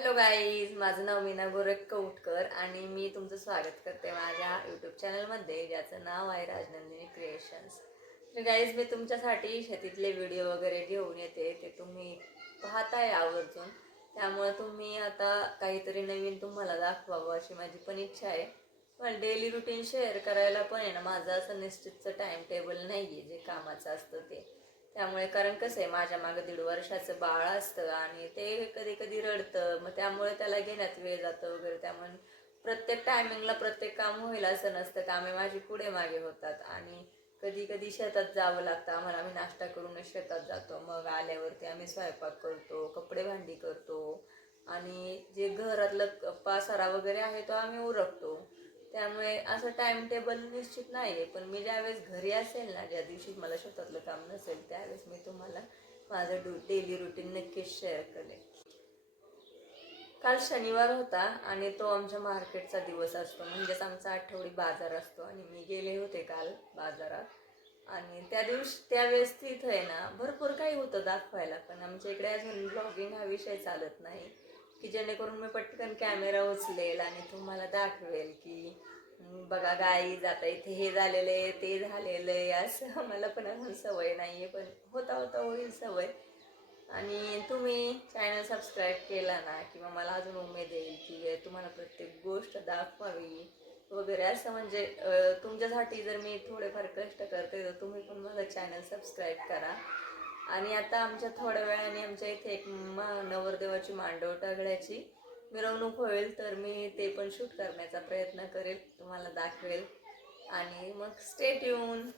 Hello guys, माझं नाव मीना गोरख कौटकर आणि मी तुमचं स्वागत करते माझ्या यूट्यूब चॅनलमध्ये, ज्याचं नाव आहे राजनंदिनी क्रिएशन्स. तर गाईज, मी तुमच्यासाठी शेतीतले व्हिडिओ वगैरे घेऊन येते, ते तुम्ही पाहताय आवर्जून. त्यामुळे तुम्ही आता काहीतरी नवीन तुम्हाला दाखवावं अशी माझी पण इच्छा आहे. पण डेली रुटीन शेअर करायला पण आहे ना, माझं असं निश्चितचं टाईम टेबल नाही आहे जे कामाचं असतं ते. त्यामुळे कारण कसं आहे, माझ्या मागं 1.5 वर्षाचं बाळ असतं आणि ते कधी कधी रडतं, मग त्यामुळे त्याला घेण्यात वेळ जातं वगैरे. त्यामुळे प्रत्येक टायमिंगला प्रत्येक काम होईल असं नसतं, कामे माझी पुढे मागे होतात आणि कधी कधी शेतात जावं लागतं आम्हाला. आम्ही नाश्ता करूनच शेतात जातो, मग आल्यावरती आम्ही स्वयंपाक करतो, कपडे भांडी करतो आणि जे घरातलं पासारा वगैरे आहे तो आम्ही उरकतो. त्यामुळे असं टाइम टेबल निश्चित नाही आहे. पण मी ज्यावेळेस घरी असेल ना, ज्या दिवशी मला शेतातलं काम नसेल, त्यावेळेस मी तुम्हाला माझं डेली रुटीन नक्कीच शेअर करेन. काल शनिवार होता आणि तो आमच्या मार्केटचा दिवस असतो, म्हणजेच आमचा आठवडी बाजार असतो आणि मी गेले होते काल बाजारात. आणि त्यावेळेस तिथं आहे ना, भरपूर काही होतं दाखवायला, पण आमच्या इकडे अजून ब्लॉगिंग हा विषय चालत नाही की जेणेकरून मी पटकन कॅमेरा उचलेल आणि तुम्हाला दाखवेल की बघा गाईज, आता इथे हे झालेलं आहे, ते झालेलं आहे, असं. मला पण अजून सवय नाही आहे, पण होता होता होईल सवय. आणि तुम्ही चॅनल सबस्क्राईब केला ना, किंवा मला अजून उमेद येईल की तुम्हाला प्रत्येक गोष्ट दाखवावी वगैरे असं. म्हणजे तुमच्यासाठी जर मी थोडेफार कष्ट करते, तर तुम्ही पण माझं चॅनल सबस्क्राईब करा. आणि आता आमच्या थोड्या वेळाने आमच्या इथे एक नवरदेवाची मांडव टाकण्याची मिरवणूक होईल, तर मी ते पण शूट करण्याचा प्रयत्न करेल, तुम्हाला दाखवेल. आणि मग स्टे ट्यून.